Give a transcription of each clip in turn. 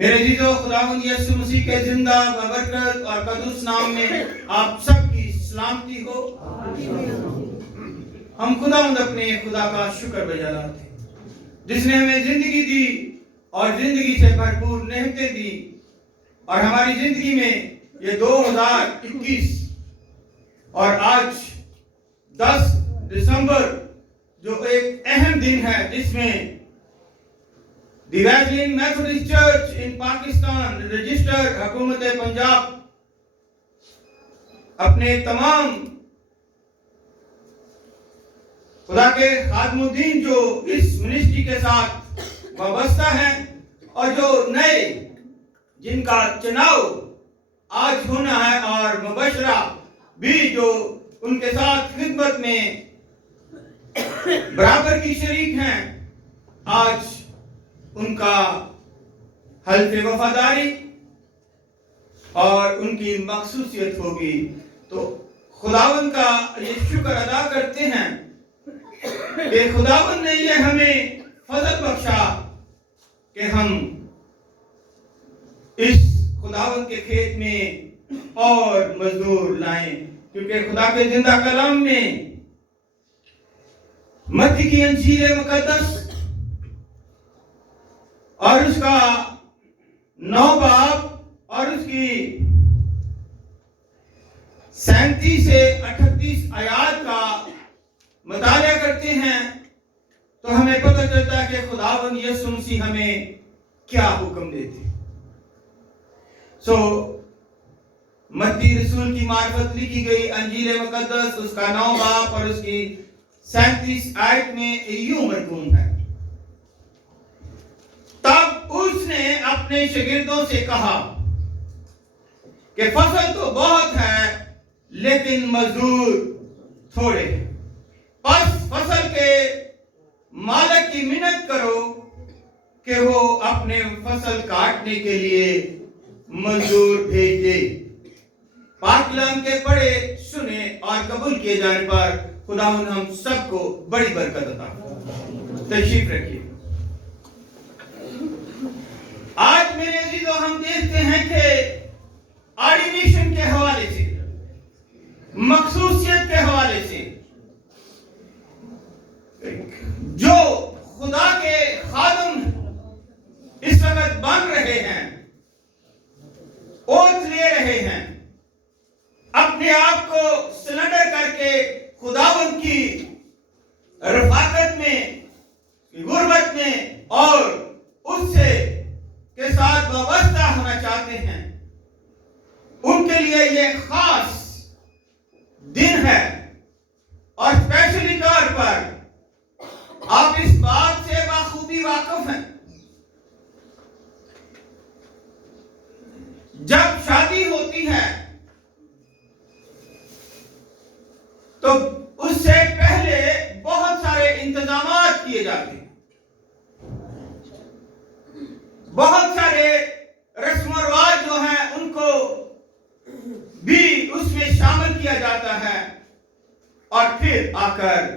میرے عزیزو، خداوند یسوع مسیح کے زندہ ببرکت اور قدوس نام میں آپ سب کی سلامتی ہو۔ ہم خداوند اپنے خدا کا شکر بجا لاتے ہیں جس نے ہمیں زندگی دی اور زندگی سے بھرپور نعمتیں دی، اور ہماری زندگی میں یہ 2021 اور آج 10 دسمبر جو ایک اہم دن ہے جس میں دی ویسلین میتھوڈسٹ چرچ ان پاکستان رجسٹرڈ حکومت پنجاب اپنے تمام خدا کے خادم الدین جو اس منسٹری کے ساتھ وابستہ ہیں اور جو نئے جن کا چناؤ آج ہونا ہے، اور مبشرہ بھی جو ان کے ساتھ خدمت میں برابر کی شریک ہیں، آج ان کا حلف وفاداری اور ان کی مخصوصیت ہوگی۔ تو خداوند کا یہ شکر ادا کرتے ہیں کہ خداوند نے یہ ہمیں فضل بخشا کہ ہم اس خداوند کے کھیت میں اور مزدور لائیں، کیونکہ خدا کے زندہ کلام میں متی کی انجیل مقدس اور اس کا 9 باب اور اس کی 37 سے 38 آیات کا مطالعہ کرتے ہیں تو ہمیں پتہ چلتا ہے کہ خداوند یسوع مسیح ہمیں کیا حکم دیتے۔ متی رسول کی معرفت لکھی گئی انجیل مقدس اس کا 9 باب اور اس کی 37 آیت میں یوں مرقوم ہے، تب اس نے اپنے شاگردوں سے کہا کہ فصل تو بہت ہے لیکن مزدور تھوڑے ہیں، پس فصل کے مالک کی منت کرو کہ وہ اپنے فصل کاٹنے کے لیے مزدور بھیج دے۔ پاک کلام کے پڑھے، سنے اور قبول کیے جانے پر خداوند ہم سب کو بڑی برکت عطا فرمائے۔ تشریف رکھیے۔ آج میرے عزیزو ہم دیکھتے ہیں کہ آرڈینیشن کے حوالے سے، مخصوصیت کے حوالے سے جو خدا کے خادم اس وقت بن رہے ہیں، اوت لے رہے ہیں، اپنے آپ کو سلنڈر کر کے خداوند کی رفاقت میں، غربت میں اور اس سے کے ساتھ وابستہ ہونا چاہتے ہیں، ان کے لیے یہ خاص دن ہے۔ اور اسپیشلی طور پر آپ اس بات سے بخوبی واقف ہیں، جب شادی ہوتی ہے تو اس سے پہلے بہت سارے انتظامات کیے جاتے ہیں، بہت سارے رسم و رواج جو ہیں ان کو بھی اس میں شامل کیا جاتا ہے، اور پھر آ کر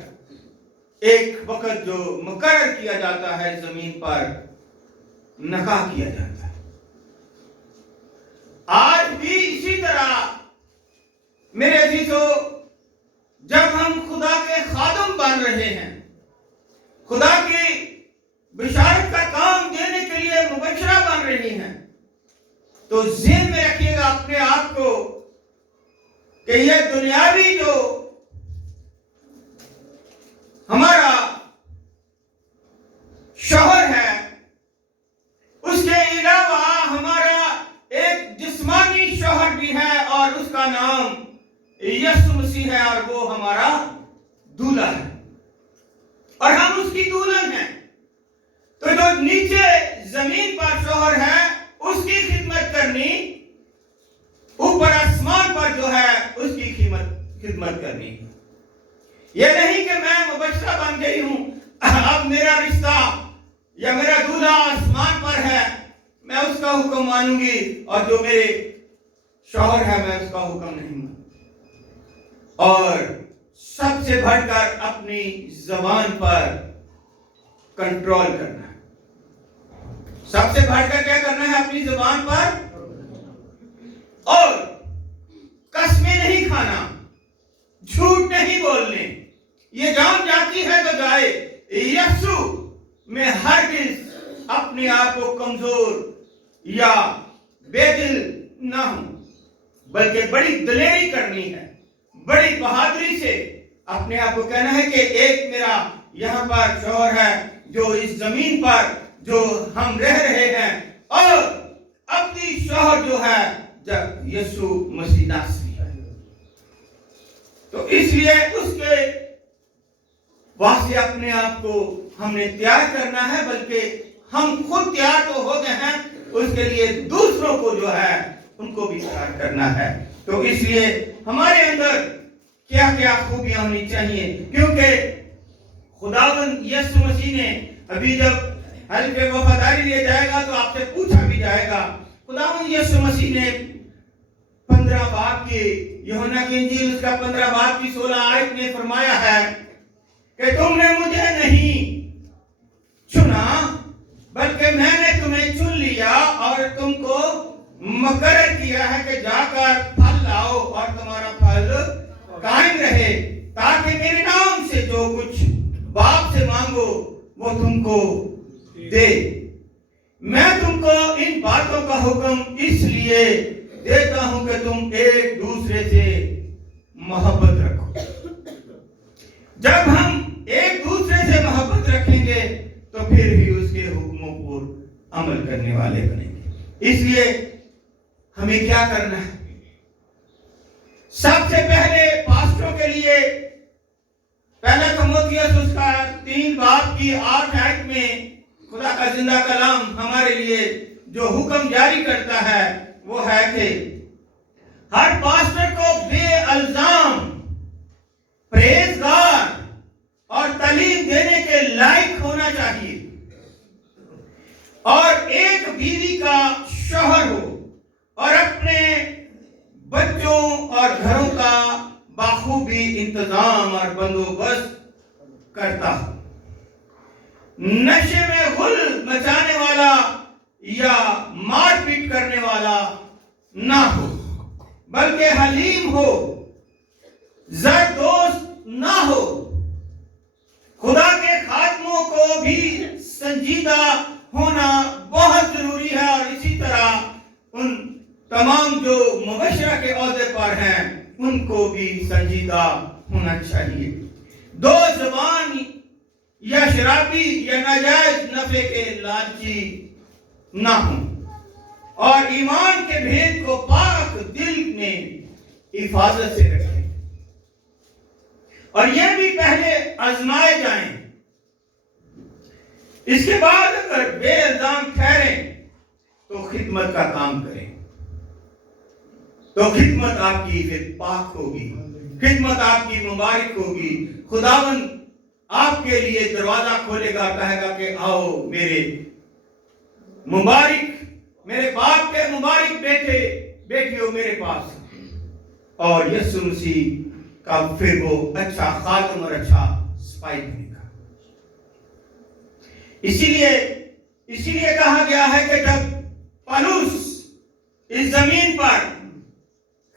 ایک وقت جو مقرر کیا جاتا ہے زمین پر نکاح کیا جاتا ہے۔ آج بھی اسی طرح میرے عزیزو، جب ہم خدا کے خادم بن رہے ہیں، خدا کی بشارت کا کام دینے کے لیے مبشرہ بن رہی ہیں، تو ذہن میں رکھیے گا اپنے آپ کو کہ یہ دنیاوی جو ہمارا شوہر ہے، اس کے علاوہ ہمارا ایک جسمانی شوہر بھی ہے اور اس کا نام یسوع مسیح ہے، اور وہ ہمارا دولہا ہے اور ہم اس کی دلہن ہیں۔ تو جو نیچے زمین پر شوہر ہے اس کی خدمت کرنی، اوپر آسمان پر جو ہے اس کی خدمت کرنی۔ یہ نہیں کہ میں مبشرہ بن گئی ہوں، اب میرا رشتہ یا میرا دولہا آسمان پر ہے، میں اس کا حکم مانوں گی، اور جو میرے شوہر ہے میں اس کا حکم نہیں مانوں۔ اور سب سے بڑھ کر اپنی زبان پر کنٹرول کرنا ہے، सबसे बढ़कर क्या करना है? अपनी जुबान पर और कसमें नहीं खाना, झूठ नहीं बोलने। ये जान जाती है तो जाए। यीशु में हरगिज़ अपने आप को कमजोर या बेदिल ना हो, बल्कि बड़ी दलेरी करनी है, बड़ी बहादुरी से अपने आप को कहना है कि एक मेरा यहाँ पर शौहर है जो इस जमीन पर जो हम रह रहे हैं, और अपनी शौहर जो है जब यीशु मसीह नासरी है, तो इसलिए उसके वास्ते अपने आप को हमने तैयार करना है, बल्कि हम खुद तैयार तो हो गए हैं, उसके लिए दूसरों को जो है उनको भी तैयार करना है। तो इसलिए हमारे अंदर क्या क्या खूबियां होनी चाहिए, क्योंकि खुदावंद यीशु मसीह ने अभी जब हल्के वफादारी लिया जाएगा तो आपसे पूछा भी जाएगा। खुदावंद यीशु मसीह ने 15 बाब के यूहन्ना की इंजील उसका 15 बाब की 16 आयत में फरमाया है कि तुमने मुझे नहीं चुना, बल्कि मैंने तुम्हें चुन लिया और तुमको मुकर्रर किया है कि जाकर फल लाओ और तुम्हारा फल कायम रहे, ताकि मेरे नाम से जो कुछ बाप से मांगो वो तुमको दे। मैं तुमको इन बातों का हुक्म इसलिए देता हूं कि तुम एक दूसरे से मोहब्बत रखो। जब हम एक दूसरे से मोहब्बत रखेंगे तो फिर भी उसके हुक्मों पर अमल करने वाले बनेंगे। इसलिए हमें क्या करना है? सबसे पहले पास्टरों के लिए पहला तीमुथियुस उसका 3 बाब की 8 आयत में खुदा का जिंदा कलाम हमारे लिए जो हुक्म जारी करता है वो है कि हर पास्टर को बेअल्जाम, परहेजगार और तालीम देने के लायक होना चाहिए, और एक बीवी का शौहर हो और अपने बच्चों और घरों का बाखूबी इंतजाम और बंदोबस्त करता हो। नशे में गुल मचाने वाला या मारपीट करने वाला ना हो, बल्कि हलीम हो, ज़रदोस्त ना हो। खुदा के खात्मों को भी संजीदा होना बहुत जरूरी है, और इसी तरह उन तमाम जो मुबशरा के ओहदे पर हैं उनको भी संजीदा होना चाहिए। दो ज़बान या शराबी या नाजायज नफे के लालची ना हो, और ईमान के भेद को पाक दिल में हिफाजत से रखें, और यह भी पहले आजमाए जाएं। इसके बाद अगर बेइल्जाम ठहरें तो खिदमत का काम करें, तो खिदमत आपकी फिर पाक होगी, खिदमत आपकी मुबारक होगी। खुदावंद आपके लिए दरवाजा खोलेगा, कहेगा कि आओ मेरे मुबारक, मेरे बाप के मुबारक बेटे बेटियों मेरे पास, और यीशु मसीह का फिर वो अच्छा खातम और अच्छा सिपाही बनेगा। इसीलिए कहा गया है कि जब पौलुस इस जमीन पर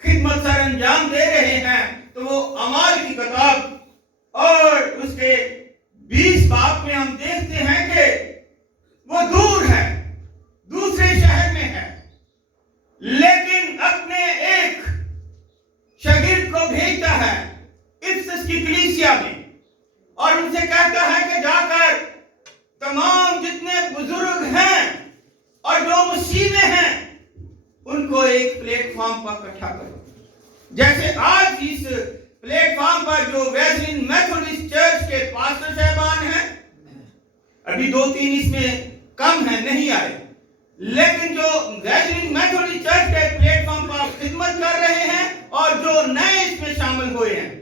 खिदमत सर अंजाम दे रहे हैं तो वो अमाल की किताब और उसके 20 बाब में हम देखते हैं कि वो दूर है, दूसरे शहर में है, लेकिन अपने एक शागिर्द को भेजता है इफिसस की कलीसिया में, और उनसे कहता है कि जाकर तमाम जितने बुजुर्ग हैं और जो मसीह में हैं उनको एक प्लेटफॉर्म पर इकट्ठा करो। जैसे आज इस प्लेटफॉर्म पर जो वेस्लिन मेथोडिस्ट चर्च के पास्टर साहबान हैं, अभी 2-3 इसमें कम है, नहीं आए, लेकिन जो वेस्लिन मेथोडिस्ट चर्च के प्लेटफॉर्म पर खिदमत कर रहे हैं और जो नए इसमें शामिल हुए हैं,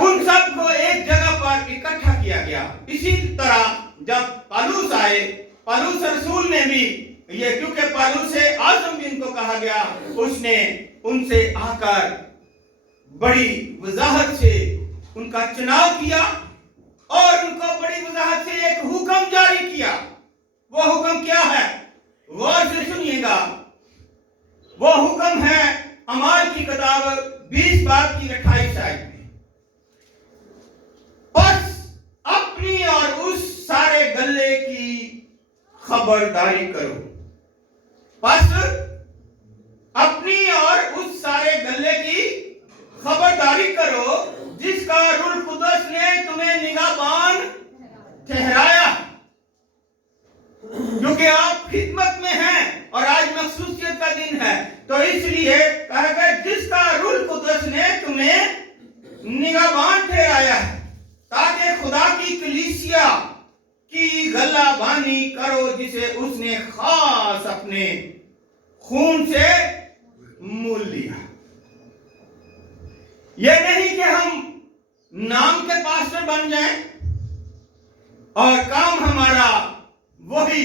उन सबको एक जगह पर इकट्ठा किया गया। इसी तरह जब पौलुस आए, पौलुस रसूल ने भी ये, क्योंकि पौलुस से आज़म भी इनको कहा गया, उसने उनसे आकर बड़ी वजाहत से उनका चुनाव किया और उनको बड़ी वजाहत से एक हुक्म जारी किया वो हुक्म क्या है? गौर से सुनिएगा। वो हुक्म है अमाल की किताब 20 बाब की 28 आयत में, बस अपनी और उस सारे गल्ले की खबरदारी करो। बस अपनी और उस सारे गल्ले की खबरदारी करो जिसका रूह कुदस ने तुम्हें निगाहबान ठहराया, क्योंकि आप खिदमत में हैं और आज मखसूसियत का दिन है। तो इसलिए कहा गया जिसका रूह कुदस ने तुम्हें निगाहबान ठहराया है, ताकि खुदा की कलीसिया की गल्लाबानी करो जिसे उसने खास अपने खून से मोल लिया। यह नहीं कि हम नाम के पास्टर बन जाएं और काम हमारा वही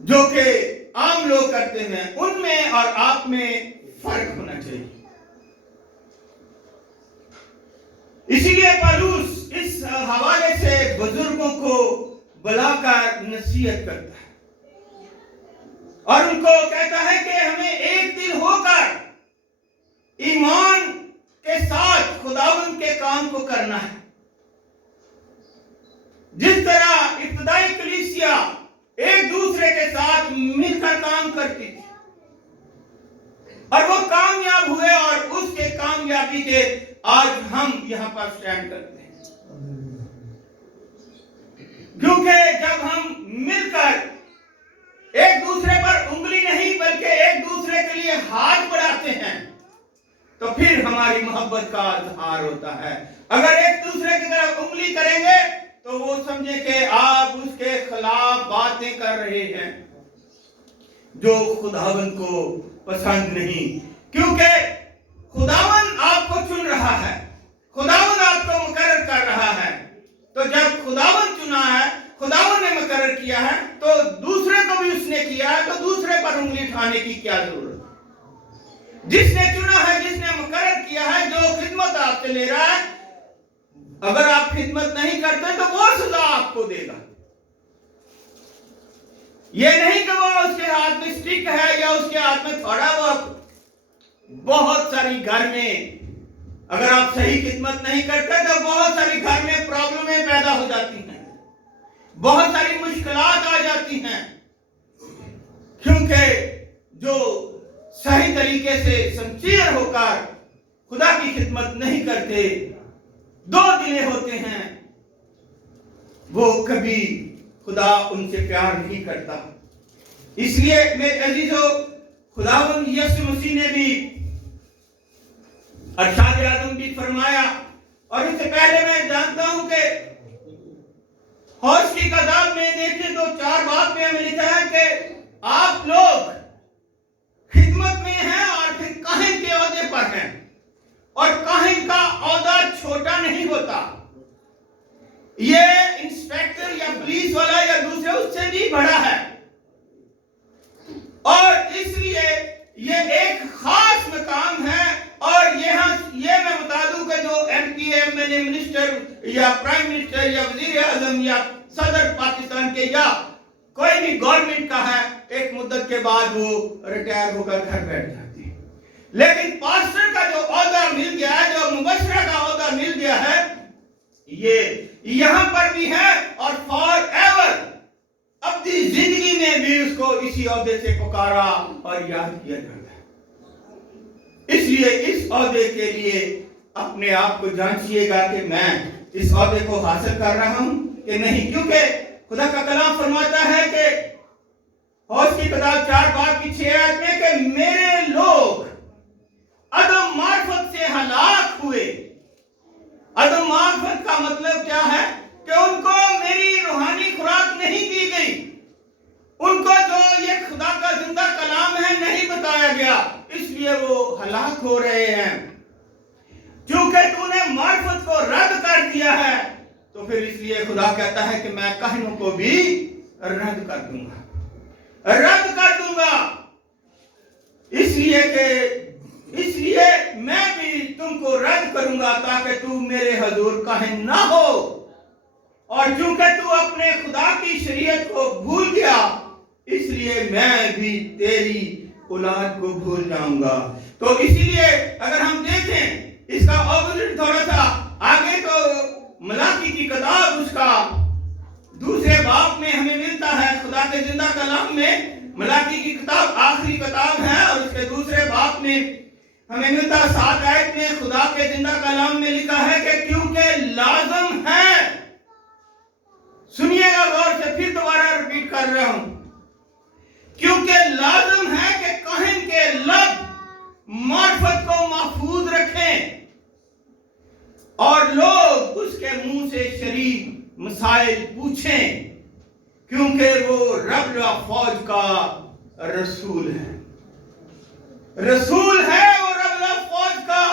जो कि आम लोग करते हैं, उनमें और आप में फर्क होना चाहिए। इसीलिए पौलुस इस हवाले से बुजुर्गों को बुलाकर नसीहत करता है और उनको कहता है कि हमें एक दिल होकर ईमान के साथ खुदावंद के काम को करना है। जिस तरह इब्तदाई कलीसिया एक दूसरे के साथ मिलकर काम करती थी और वो कामयाब हुए, और उसके कामयाबी के आज हम यहां पर स्टैंड करते हैं, क्योंकि जब हम मिलकर एक दूसरे पर उंगली नहीं बल्कि एक दूसरे के लिए हाथ बढ़ाते हैं तो फिर हमारी मोहब्बत का इजहार होता है। अगर एक दूसरे की तरफ उंगली करेंगे तो वो समझे कि आप उसके खिलाफ बातें कर रहे हैं, जो खुदावन को पसंद नहीं, क्योंकि खुदावन आपको चुन रहा है, खुदावन आपको मुकर्रर कर रहा है। तो जब खुदावन चुना है, खुदावन ने मुकर्रर किया है, तो दूसरे को भी उसने किया है, तो दूसरे पर उंगली उठाने की क्या जरूरत? जिसने चुना है, जिसने मुकर्रर किया है, जो खिदमत आपसे ले रहा है, अगर आप खिदमत नहीं करते तो वो सजा आपको देगा। ये नहीं कि वो उसके हाथ में स्टिक है या उसके हाथ में थोड़ा बहुत सारी घर में अगर आप सही खिदमत नहीं करते तो बहुत सारी घर में प्रॉब्लमें पैदा हो जाती हैं, बहुत सारी मुश्किलात आ जाती हैं, क्योंकि जो सही तरीके से सिंसियर होकर खुदा की खिदमत नहीं करते, दो दिले होते हैं, वो कभी खुदा उनसे प्यार नहीं करता। इसलिए मेरे अजीजों, खुदावंद यीशु मसीह ने भी अरशाद आदम भी फरमाया, और इससे पहले मैं जानता हूं कि हौश की किताब में देखिए तो 4 बाब में हमें लिखा है कि आप लोग खिदमत में हैं और फिर काहिन के ओहदे पर हैं, और काहिन का ओहदा छोटा नहीं होता। ये इंस्पेक्टर या पुलिस वाला या दूसरे उससे भी बड़ा है, और इसलिए ये एक खास मकाम है। और ये मैं बता दूं कि जो एमपी एमएलए मिनिस्टर या प्राइम मिनिस्टर या वजीर आजम या सदर पाकिस्तान के या कोई भी गवर्नमेंट का है, एक मुद्दत के बाद वो रिटायर होकर घर बैठ जाती है। लेकिन पास्टर का जो ओहदा मिल गया है, जो मुबशरा का ओहदा मिल गया है, ये यहां पर भी है और फॉर एवर अपनी जिंदगी में भी उसको इसी ओहदे से पुकारा और याद किया जाता है। इसलिए इस ओहदे के लिए अपने आप को जांचिएगा कि मैं इस ओहदे को हासिल कर रहा हूं कि नहीं, क्योंकि खुदा का कलाम फरमाता है कि हौश की किताब 4 बाब की 6 आयत में कि मेरे लोग अदम मार्फत से हलाक हुए। अदम मार्फत का मतलब क्या है? कि उनको मेरी रूहानी खुराक नहीं दी गई, उनको जो ये खुदा का जिंदा कलाम है नहीं बताया गया, इसलिए वो हलाक हो रहे हैं। क्योंकि तूने मार्फत को रद्द कर दिया है, तो फिर इसलिए खुदा कहता है कि मैं काहिनों को भी रद्द कर दूंगा, रद्द कर दूंगा। इसलिए मैं भी तुमको रद्द करूंगा ताकि तू मेरे हजूर काहिन ना हो। और चूंकि तू अपने खुदा की शरीयत को भूल गया, इसलिए मैं भी तेरी औलाद को भूल जाऊंगा। तो इसीलिए अगर हम देखें इसका ऑपोजिट थोड़ा सा आगे, तो मलाकी की किताब उसका दूसरे बाब में हमें मिलता है, खुदा के जिंदा कलाम में मलाकी की किताब आखिरी किताब है और उसके दूसरे बाब में हमें मिलता है 7 आयत में खुदा के जिंदा कलाम में लिखा है कि क्योंकि लाजम है, सुनिएगा गौर से, फिर दोबारा रिपीट कर रहा हूं, क्योंकि लाजम है कि काहिन के लब मार्फत को महफूज रखें और लोग उसके मुंह से शरीक मसाइल पूछें, क्योंकि वो रब फौज का रसूल है। रसूल है वो रब फौज का,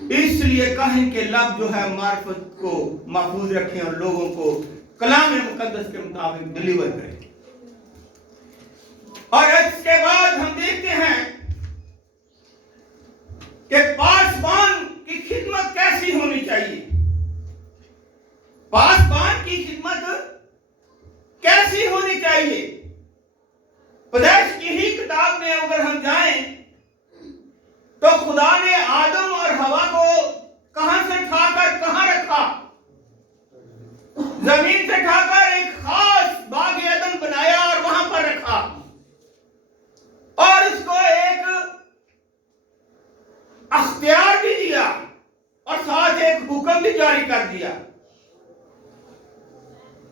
इसलिए काहिन के लब जो है मार्फत को महफूज रखें और लोगों को कलाम मुकद्दस के मुताबिक डिलीवर करें। और इसके बाद हम देखते हैं कि पासबान की खिदमत कैसी होनी चाहिए। पासबान की खिदमत कैसी होनी चाहिए? पैदाइश की ही किताब में अगर हम जाएं तो खुदा ने आदम और हवा को कहां से उठाकर कहां रखा? जमीन से उठाकर एक खास बाग एदन बनाया और वहां पर रखा और उसको एक अख्तियार भी दिया और साथ एक हुक्म भी जारी कर दिया।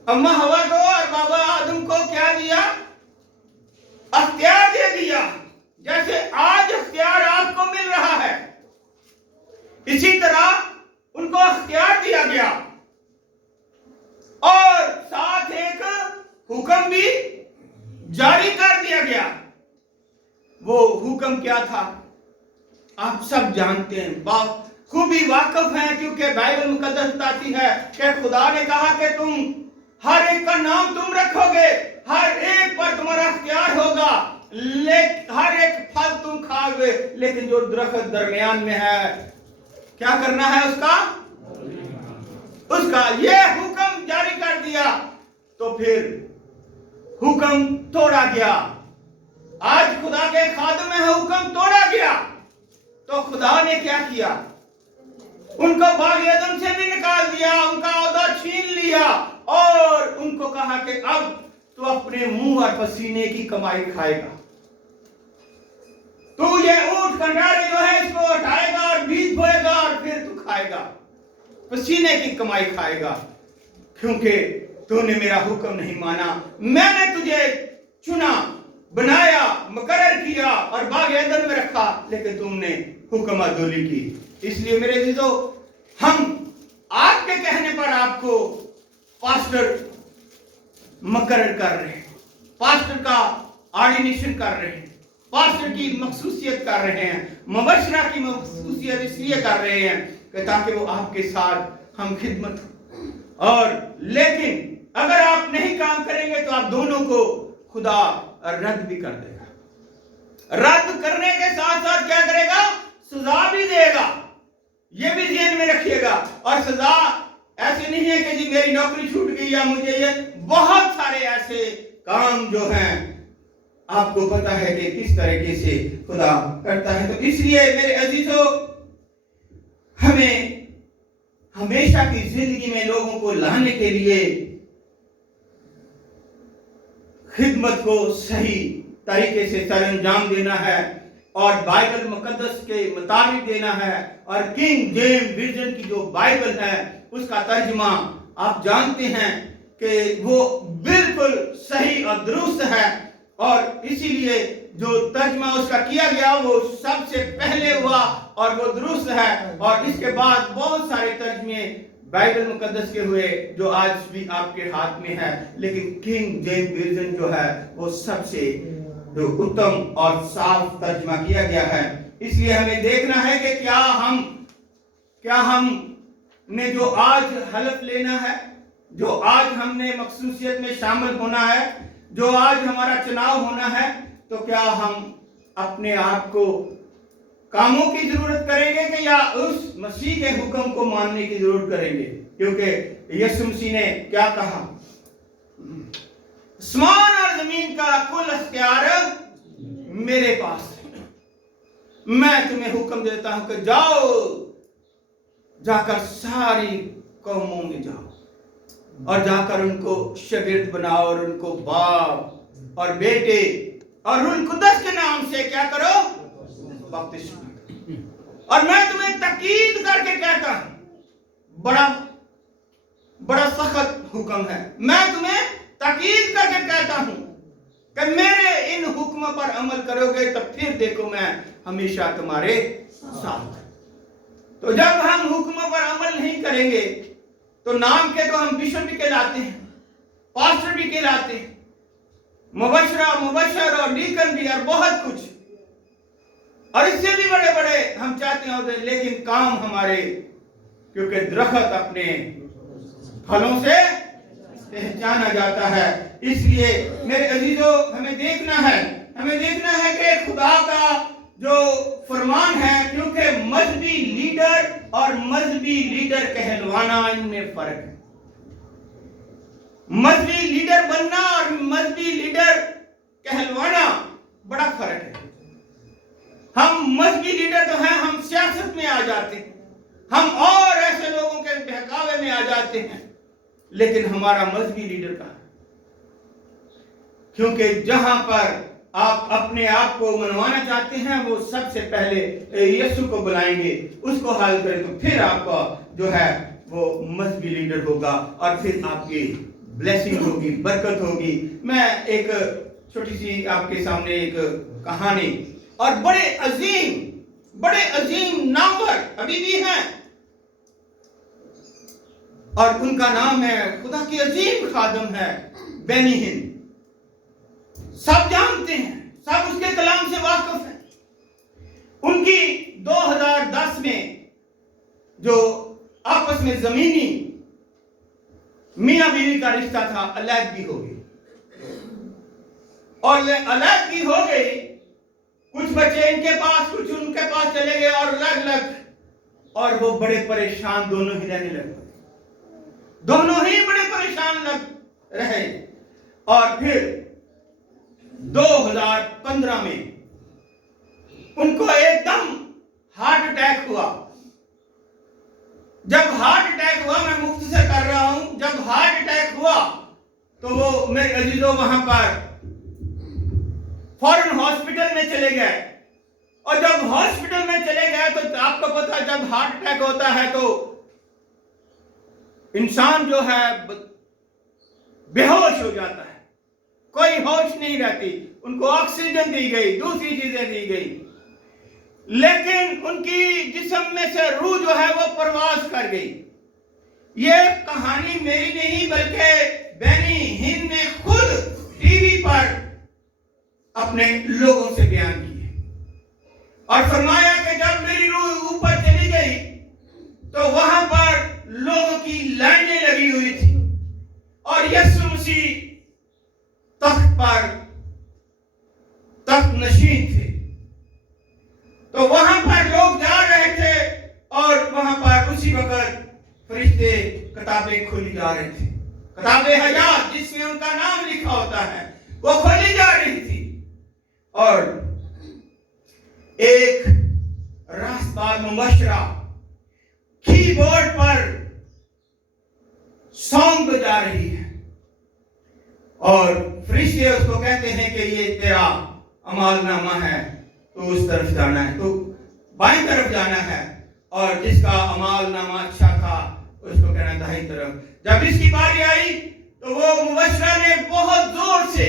अम्मा हवा को और बाबा आदम को क्या दिया? अख्तियार दे दिया। जैसे आज अख्तियार आपको मिल रहा है, इसी तरह उनको अख्तियार दिया गया और साथ एक हुक्म भी जारी कर दिया गया। वो हुक्म क्या था? आप सब जानते हैं, खूबी वाकिफ हैं, क्योंकि बाइबल मुकद्दस बताती है कि खुदा ने कहा कि तुम हर एक का नाम तुम रखोगे, हर एक पर तुम्हारा अख्तियार होगा, हर एक फल तुम खाओगे, लेकिन जो दरख्त दरमियान में है क्या करना है? उसका ये हुक्म जारी कर दिया। तो फिर हुक्म तोड़ा गया। आज खुदा के खादम में हुक्म तोड़ा गया तो खुदा ने क्या किया? उनको बाग एदन से भी निकाल दिया, उनका ओहदा छीन लिया और उनको कहा कि अब तू अपने मुंह और पसीने की कमाई खाएगा। तू ये ऊंट कंडारे जो है इसको उठाएगा और बीज बोएगा और फिर तू खाएगा, पसीने की कमाई खाएगा, क्योंकि तूने मेरा हुक्म नहीं माना। मैंने तुझे चुना, बनाया, मुकर्रर किया और बाग एदन में रखा, लेकिन तुमने हुक्म अदोली की। इसलिए मेरे अजीजों, हम आपके कहने पर आपको पास्टर मुकर्रर कर रहे हैं, पास्टर का ऑर्डिनेशन कर रहे हैं, पास्टर की मखसूसियत कर रहे हैं, मुबशरा की मखसूसियत इसलिए कर रहे हैं कि ताकि वो आपके साथ हम खिदमत। और लेकिन अगर आप नहीं काम करेंगे तो आप दोनों को खुदा रद्द भी कर देगा। रद्द करने के साथ साथ क्या करेगा? सजा भी देगा। ये भी ध्यान में रखिएगा। और सजा ऐसे नहीं है कि जी मेरी नौकरी छूट गई या मुझे ये, बहुत सारे ऐसे काम जो हैं आपको पता है कि किस तरीके से खुदा करता है। तो इसलिए मेरे अजीजों, हमें हमेशा की जिंदगी में लोगों को लाने के लिए खिदमत को सही तरीके से सरंजाम देना है और बाइबल मुकद्दस के मुताबिक देना है। और किंग जेम्स वर्जन की जो बाइबल है उसका तर्जुमा आप जानते हैं कि वो बिल्कुल सही और दुरुस्त है, और इसीलिए जो तर्जुमा उसका किया गया वो सबसे पहले हुआ और वो दुरुस्त है। और इसके बाद बहुत सारे तर्जुमे बाइबल मुकद्दस के हुए जो आज भी आपके हाथ में है, लेकिन किंग जेम्स वर्जन जो है वो सबसे जो उत्तम और साफ तर्जुमा किया गया है। इसलिए हमें देखना है कि क्या हम ने जो आज हलफ लेना है, जो आज हमने मखसूसियत में शामिल होना है, जो आज हमारा चुनाव होना है, तो क्या हम अपने आप को कामों की जरूरत करेंगे कि या उस मसीह के हुक्म को मानने की जरूरत करेंगे? क्योंकि यीशु मसीह ने क्या कहा, आसमान और जमीन का कुल अख्तियार मेरे पास है, मैं तुम्हें हुक्म देता हूं कि जाओ, जाकर सारी कौमों में जाओ और जाकर उनको शागिर्द बनाओ और उनको बाप और बेटे और रूह कुदस के नाम से क्या करो, बपतिस्मा। और मैं तुम्हें ताकीद करके कहता हूं, बड़ा सख्त हुक्म है, मैं तुम्हें ताकीद करके कहता हूं कि मेरे इन हुक्मों पर अमल करोगे तब फिर देखो मैं हमेशा तुम्हारे साथ। तो जब हम हुक्मों पर अमल नहीं करेंगे तो नाम के तो हम बिशप भी कहलाते हैं, पास्टर भी कहलाते हैं, मुबशर और डीकन भी और बहुत कुछ, और इससे भी बड़े बड़े हम चाहते होते, लेकिन काम हमारे, क्योंकि दरख्त अपने फलों से पहचाना जाता है। इसलिए मेरे अजीजों, हमें देखना है कि खुदा का जो फरमान है, क्योंकि मजहबी लीडर और मजहबी लीडर कहलवाना, इनमें फर्क है। मजहबी लीडर बनना और मजहबी लीडर कहलवाना बड़ा फर्क है। हम मजहबी लीडर तो हैं, हम सियासत में आ जाते हैं, हम और ऐसे लोगों के बहकावे में आ जाते हैं, लेकिन हमारा मजहबी लीडर कहाँ है? क्योंकि जहां पर आप अपने आप को मनवाना चाहते हैं, वो सबसे पहले यीशु को बुलाएंगे, उसको हाल करें, तो फिर आपका जो है वो मजहबी लीडर होगा और फिर आपकी ब्लेसिंग होगी, बरकत होगी। मैं एक छोटी सी आपके सामने एक कहानी, और बड़े अजीम नामवर अभी भी हैं, और उनका नाम है, खुदा की अजीम खादम है बेनी हिन। सब जानते हैं, सब उसके कलाम से वाकिफ हैं। उनकी 2010 में जो आपस में जमीनी मियां बीवी का रिश्ता था, अलग हो गई, और अलग हो गई। कुछ बच्चे इनके पास, कुछ उनके पास चले गए और अलग, और वो बड़े परेशान दोनों ही रहने लगे, दोनों ही बड़े परेशान रहे। और फिर 2015 में उनको एकदम हार्ट अटैक हुआ। जब हार्ट अटैक हुआ, मैं मुख्तसर कर रहा हूं, जब हार्ट अटैक हुआ तो वो मेरे अजीजों वहां पर फौरन हॉस्पिटल में चले गए। और जब हॉस्पिटल में चले गए तो आपको पता है, जब हार्ट अटैक होता है तो इंसान जो है बेहोश हो जाता है, कोई होश नहीं रहती। उनको ऑक्सीजन दी गई, दूसरी चीजें दी गई, लेकिन उनकी जिस्म में से रूह जो है वो परवाज कर गई। ये कहानी मेरी नहीं, बल्कि बेनी हिन ने खुद टीवी पर अपने लोगों से बयान किए और फरमाया कि जब मेरी रूह ऊपर चली गई तो वहां पर लोगों की लाइनें लगी हुई थी, और यीशु मसीह तख्त नशीन थे। तो वहां पर लोग जा रहे थे, और वहां पर उसी वक्त फरिश्ते किताबें खोली जा रही थी। किताबे हयात जिसमें उनका नाम लिखा होता है, वो खोली जा रही थी, और एक रास्तबाज मुबशरा कीबोर्ड पर सॉन्ग बजा रही है, और फरिश्ते उसको कहते हैं कि ये तेरा अमालनामा है, तो उस तरफ जाना है, तो बाईं तरफ जाना है, और जिसका अमालनामा अच्छा था उसको कहना दाहिनी तरफ। जब इसकी बारी आई तो वो मुबशरा ने बहुत जोर से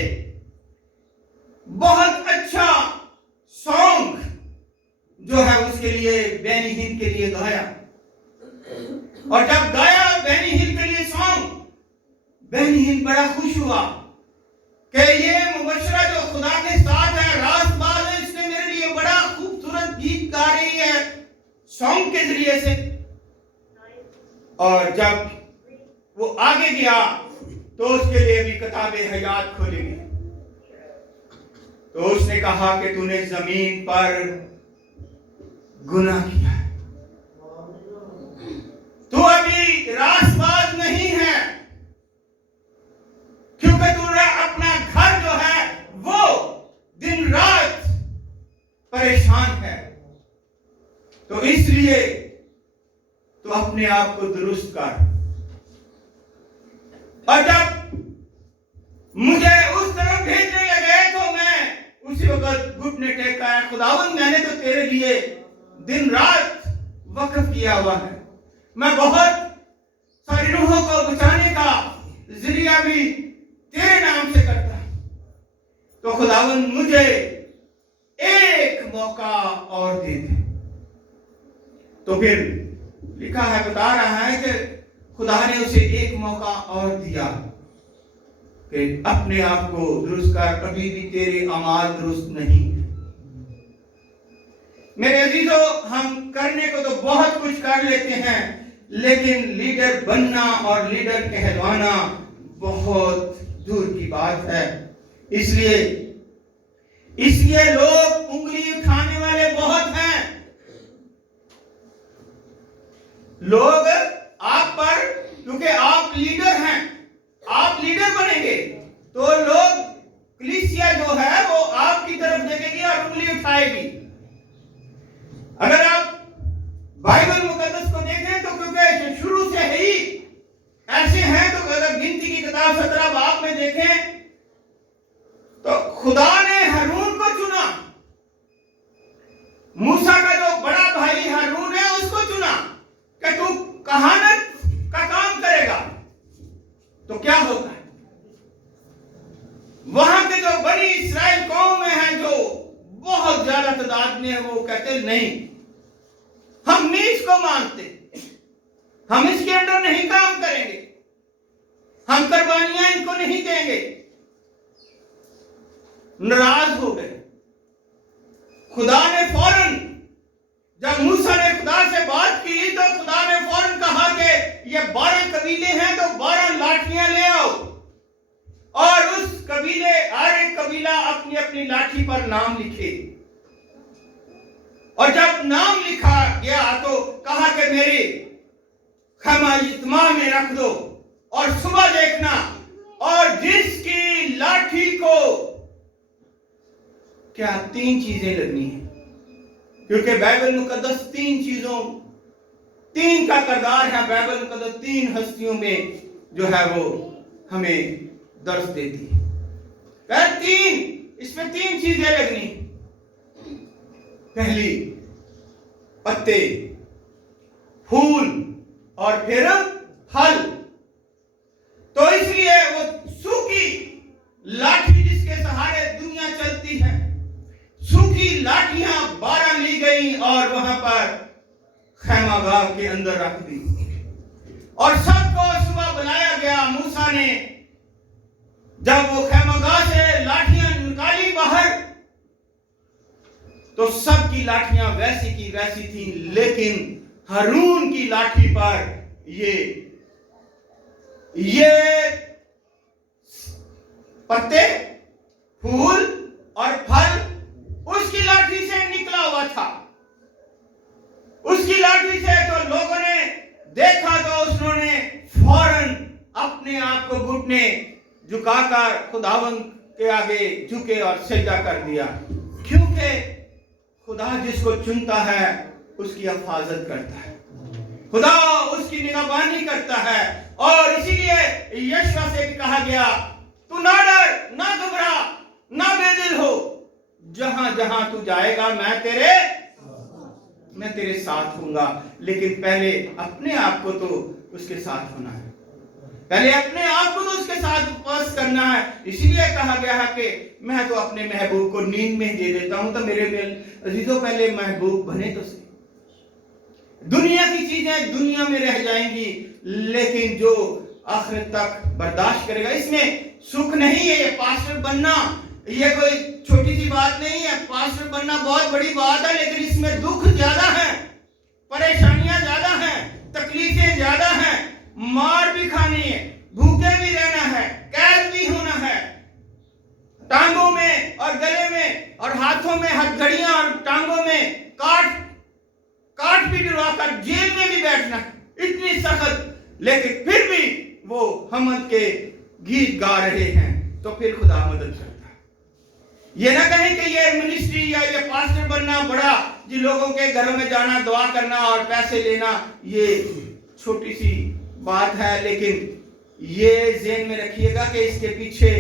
बहुत अच्छा सॉन्ग जो है उसके लिए, बेनी हिन के लिए गाया। और जब गाया बेनी हिन के लिए सॉन्ग, बेनी हिन बड़ा खुश हुआ कि ये मुबशरा जो खुदा के साथ है, रास्तबाज है, इसने मेरे लिए बड़ा खूबसूरत गीत गा रही है सॉन्ग के जरिए से। और जब वो आगे गया तो उसके लिए भी किताबे हयात खोली गई। तो उसने कहा कि तूने जमीन पर गुनाह किया है। तू अभी रासबाज नहीं है, क्योंकि तू अपना घर जो है वो दिन रात परेशान है। तो इसलिए तू अपने आप को दुरुस्त कर। और जब मुझे उस तरफ भेजने लगे तो मैं उसी वक्त घुटने टेका, खुदावंद मैंने तो तेरे लिए दिन रात वक्फ किया हुआ है, मैं बहुत सारी रूहों को बचाने का जरिया भी तेरे नाम से करता हूं, तो खुदावंद मुझे एक मौका और दे दे। तो फिर लिखा है, बता रहा है कि खुदा ने उसे एक मौका और दिया कि अपने आप को दुरुस्त कर, कभी भी तेरे अमाल दुरुस्त नहीं। मेरे अजीजों, हम करने को तो बहुत कुछ कर लेते हैं, लेकिन लीडर बनना और लीडर कहलवाना बहुत दूर की बात है। इसलिए लोग उंगली उठाने वाले बहुत हैं। लोग आप पर, क्योंकि आप लीडर हैं, आप लीडर बनेंगे तो लोग, कलीसिया जो है वो आपकी तरफ देखेगी और उंगली उठाएगी। अगर आप बाइबल मुकद्दस को देखें तो क्योंकि शुरू से ही ऐसे हैं, तो अगर गिनती की किताब 17 बाब में देखें तो खुदा ने हारून को चुना, मूसा का जो बड़ा भाई हारून है उसको चुना कि तू कहानत का काम करेगा। तो क्या होता है, वहां के जो बड़ी इस्राएल कौम में है, जो बहुत ज्यादा तादाद में है, वो कहते नहीं, हम नहीं इसको मानते, हम इसके अंदर नहीं काम करेंगे, हम कुर्बानियां इनको नहीं देंगे। नाराज हो गए। खुदा ने फौरन, जब मूसा ने खुदा से बात की तो खुदा ने फौरन कहा कि ये 12 कबीले हैं तो 12 लाठियां ले आओ, और उस कबीले, हर एक कबीला अपनी अपनी लाठी पर नाम लिखे। और जब नाम लिखा गया तो कहा कि मेरे खैमा इज्तिमा में रख दो और सुबह देखना, और जिसकी लाठी को क्या 3 चीजें लगनी है, क्योंकि बाइबल मुकद्दस 3 चीजों, 3 का किरदार है। बाइबल मुकद्दस 3 हस्तियों में जो है वो हमें दर्श देती है। 3, इसमें 3 चीजें लगनी। पहली पत्ते, फूल और फिर फल। तो इसलिए वो सूखी लाठी जिसके सहारे दुनिया चलती है, सूखी लाठियां 12 ली गई और वहां पर खैमागाह के अंदर रख दी, और सबको सुबह बुलाया गया। मूसा ने जब वो खैमागाह से लाठियां निकाली बाहर, तो सबकी लाठियां वैसी की वैसी थी, लेकिन हारून की लाठी पर ये पत्ते, फूल और फल उसकी लाठी से निकला हुआ था। उसकी लाठी से तो लोगों ने देखा तो उन्होंने फौरन अपने आप को घुटने झुकाकर खुदावंद के आगे झुके और सजदा कर दिया, क्योंकि खुदा जिसको चुनता है उसकी हिफाजत करता है, खुदा उसकी निगहबानी करता है। और इसीलिए यशवा से भी कहा गया, तू ना डर, ना घबरा, ना बेदिल हो, जहां जहां तू जाएगा मैं तेरे साथ हूंगा। लेकिन पहले अपने आप को तो उसके साथ होना है, पहले अपने आप को तो उसके साथ पास करना है। इसीलिए कहा गया है कि मैं तो अपने महबूब को नींद में दे देता हूं। तो मेरे अजीजों, पहले महबूब बने तो सही। दुनिया की चीजें दुनिया में रह जाएंगी, लेकिन जो आखिरत तक बर्दाश्त करेगा, इसमें सुख नहीं है। ये पास्टर बनना ये कोई छोटी सी बात नहीं है, पास्टर बनना बहुत बड़ी बात है, लेकिन इसमें दुख ज्यादा है, परेशानियां ज्यादा हैं, तकलीफें ज्यादा हैं, मार भी खानी है, भूखे भी रहना है, कैद भी होना है, टांगों में और गले में और हाथों में हथकड़ियां और टांगों में काट दिलवाकर जेल में भी बैठना है, इतनी सख्त, लेकिन फिर भी वो हमद के गीत गा रहे हैं, तो फिर खुदा मदद करता है। ये ना कहें कि ये मिनिस्ट्री या ये पास्टर बनना बड़ा, जिन लोगों के घरों में जाना, दुआ करना और पैसे लेना, ये छोटी सी बात है, लेकिन ये ज़हन में रखिएगा कि इसके पीछे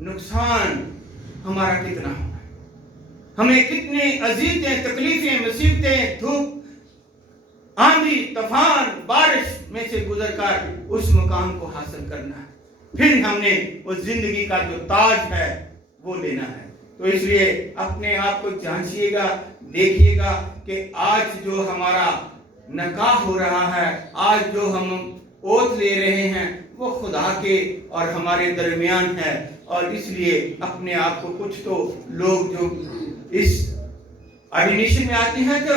नुकसान हमारा कितना होगा, हमें कितने अजीतें, तकलीफें, मुसीबतें, धूप, आंधी, तूफान, बारिश में से गुजरकर उस मुकाम को हासिल करना है, फिर हमने उस जिंदगी का जो ताज है वो लेना है। तो इसलिए अपने आप को जांचिएगा, देखिएगा कि आज जो हमारा नकाह हो रहा है, आज जो हम ओथ ले रहे हैं, वो खुदा के और हमारे दरमियान है। और इसलिए अपने आप को, कुछ तो लोग जो इस ऑर्डिनेशन में आते हैं तो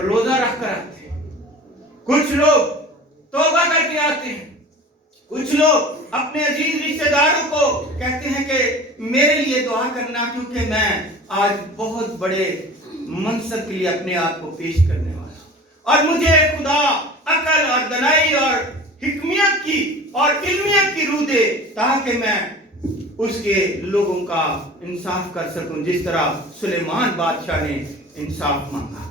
रोजा रख कर आते हैं, कुछ लोग तौबा करके आते हैं, कुछ लोग अपने अजीज रिश्तेदारों को कहते हैं कि मेरे लिए दुआ करना, क्योंकि मैं आज बहुत बड़े मनसब के लिए अपने आप को पेश करने वाला हूं और मुझे खुदा अकल और दनाई और हिकमियत की और इल्मियत की रूह दे, ताकि मैं उसके लोगों का इंसाफ कर सकूं, जिस तरह सुलेमान बादशाह ने इंसाफ मांगा।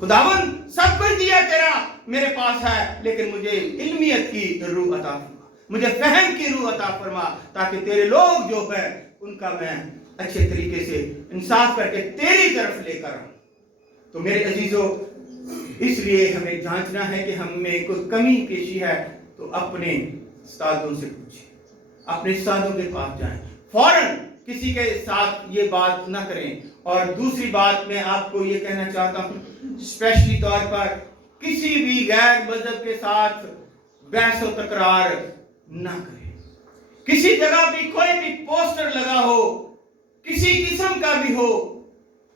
खुदावन सब कुछ दिया तेरा मेरे पास है, लेकिन मुझे इल्मियत की रूह अता फरमा, मुझे फहम की रूह अता फरमा, ताकि तेरे लोग जो है उनका मैं अच्छे तरीके से इंसाफ करके तेरी तरफ लेकर आऊं। तो मेरे अजीजों, इसलिए हमें जांचना है कि हम में कोई कमी पेशी है तो अपने उस्तादों से पूछें, अपने उस्तादों के पास जाएं, फौरन किसी के साथ ये बात ना करें। और दूसरी बात मैं आपको ये कहना चाहता हूं, स्पेशली तौर पर किसी भी गैर मजहब के साथ बहस और तकरार ना करें। किसी जगह भी कोई भी पोस्टर लगा हो, किसी किस्म का भी हो,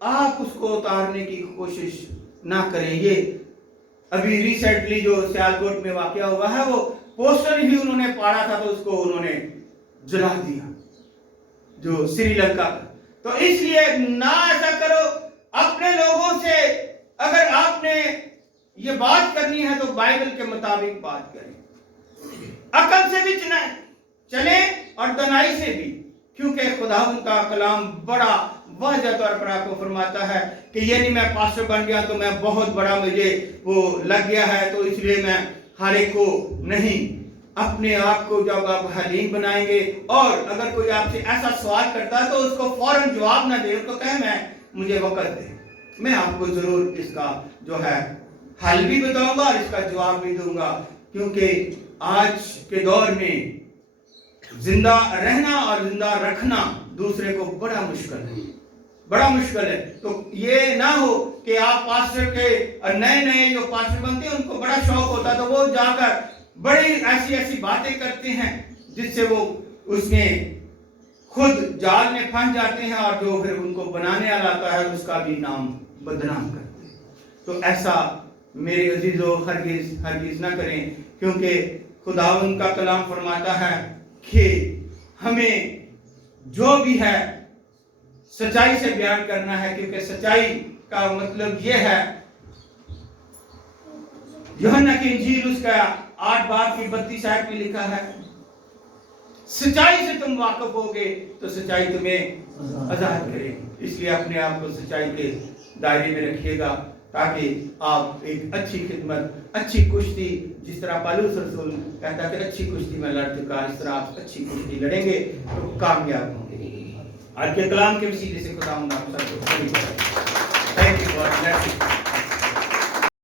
आप उसको उतारने की कोशिश ना करें। ये अभी रिसेंटली जो सियालकोट में वाकया हुआ है, वो पोस्टर ही उन्होंने पाड़ा था तो उसको उन्होंने जला दिया, जो श्रीलंका का। तो इसलिए ना ऐसा करो। अपने लोगों से अगर आपने ये बात करनी है तो बाइबल के मुताबिक बात करें, अकल से भी चले और दनाई से भी, क्योंकि खुदा का कलाम बड़ा वाज़ह तौर पर आपको फरमाता है कि ये नहीं मैं पास्टर बन गया तो मैं बहुत बड़ा, मुझे वो लग गया है तो इसलिए मैं हर एक को नहीं। अपने आप को जब आप हलीम बनाएंगे, और अगर कोई आपसे ऐसा सवाल करता है तो उसको फौरन जवाब ना दे, उसको कहे मुझे वक्त दे, मैं आपको जरूर इसका जो है हल भी बताऊंगा और इसका जवाब भी दूंगा। क्योंकि आज के दौर में जिंदा रहना और जिंदा रखना दूसरे को बड़ा मुश्किल है, बड़ा मुश्किल है। तो ये ना हो कि आप पास्टर के नए नए जो पास्टर बनते हैं उनको बड़ा शौक होता है तो वो जाकर बड़ी ऐसी ऐसी बातें करते हैं जिससे वो उसमें खुद जाल में फंस जाते हैं और जो फिर उनको बनाने वाला आता है उसका भी नाम बदनाम करते हैं। तो ऐसा मेरे अजीजों हरगिज ना करें, क्योंकि खुदावंद का कलाम फरमाता है कि हमें जो भी है सच्चाई से बयान करना है, क्योंकि सच्चाई का मतलब यह है, यूहन्ना की इंजील उसका 8 बाब की 32 आयत में लिखा है, सच्चाई से तुम वाकिफ होगे तो सच्चाई तुम्हें आजाद करेगी। इसलिए अपने आप को सच्चाई के दायरे में रखिएगा, ताकि आप एक अच्छी खिदमत, अच्छी कुश्ती, जिस तरह पौलुस रसूल कहता है कि अच्छी कुश्ती में लड़ चुका, इस तरह आप अच्छी कुश्ती लड़ेंगे तो कामयाब होंगे। आज के कलाम के वसीले से खुदा thank you God bless you.